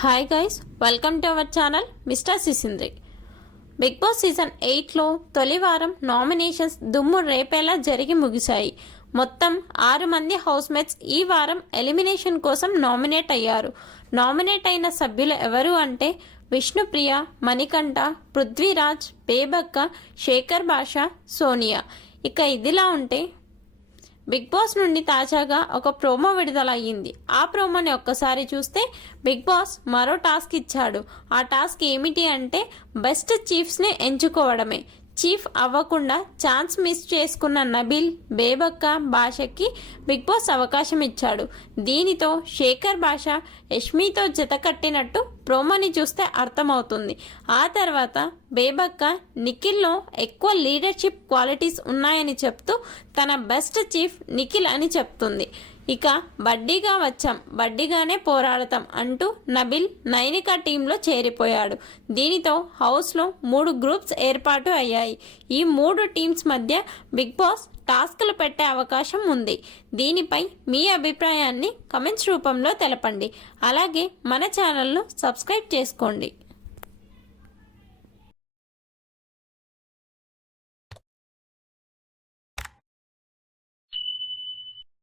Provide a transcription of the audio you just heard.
Hi guys, welcome to our channel mister Sisindri. Bigg Boss season 8లో తొలి వారం nominations దుమ్ము రేపేలా జరిగి ముగిశాయి. మొత్తం 6 మంది హౌస్మేట్స్ ఈ వారం ఎలిమినేషన్ కోసం నామినేట్ అయ్యారు. నామినేట్ అయిన సభ్యులు ఎవరు అంటే విష్ణుప్రియ, మణికంఠ, పృథ్వీరాజ్, బేబక్క, శేఖర్ భాష, సోనియా. ఇక ఇదిలా ఉంటే బిగ్ బాస్ నుండి తాజాగా ఒక ప్రోమో విడుదల అయ్యింది. ఆ ప్రోమోని ఒక్కసారి చూస్తే బిగ్ బాస్ మరో టాస్క్ ఇచ్చాడు. ఆ టాస్క్ ఏమిటి అంటే బెస్ట్ చీఫ్స్ని ఎంచుకోవడమే. చీఫ్ అవ్వకుండా ఛాన్స్ మిస్ చేసుకున్న నబీల్, బేబక్క, భాషకి బిగ్ బాస్ అవకాశం ఇచ్చాడు. దీనితో శేఖర్ భాష యష్మితో జత కట్టినట్టు ప్రోమోని చూస్తే అర్థమవుతుంది. ఆ తర్వాత బేబక్క నిఖిల్లో ఎక్కువ లీడర్షిప్ క్వాలిటీస్ ఉన్నాయని చెప్తూ తన బెస్ట్ చీఫ్ నిఖిల్ అని చెప్తుంది. ఇక బడ్డీగా వచ్చాం, బడ్డీగానే పోరాడతాం అంటూ నబిల్ నైనిక టీంలో చేరిపోయాడు. దీనితో హౌస్లో 3 గ్రూప్స్ ఏర్పాటు అయ్యాయి. ఈ 3 టీమ్స్ మధ్య బిగ్ బాస్ టాస్క్లు పెట్టే అవకాశం ఉంది. దీనిపై మీ అభిప్రాయాన్ని కమెంట్స్ రూపంలో తెలపండి. అలాగే మన ఛానల్ను సబ్స్క్రైబ్ చేసుకోండి.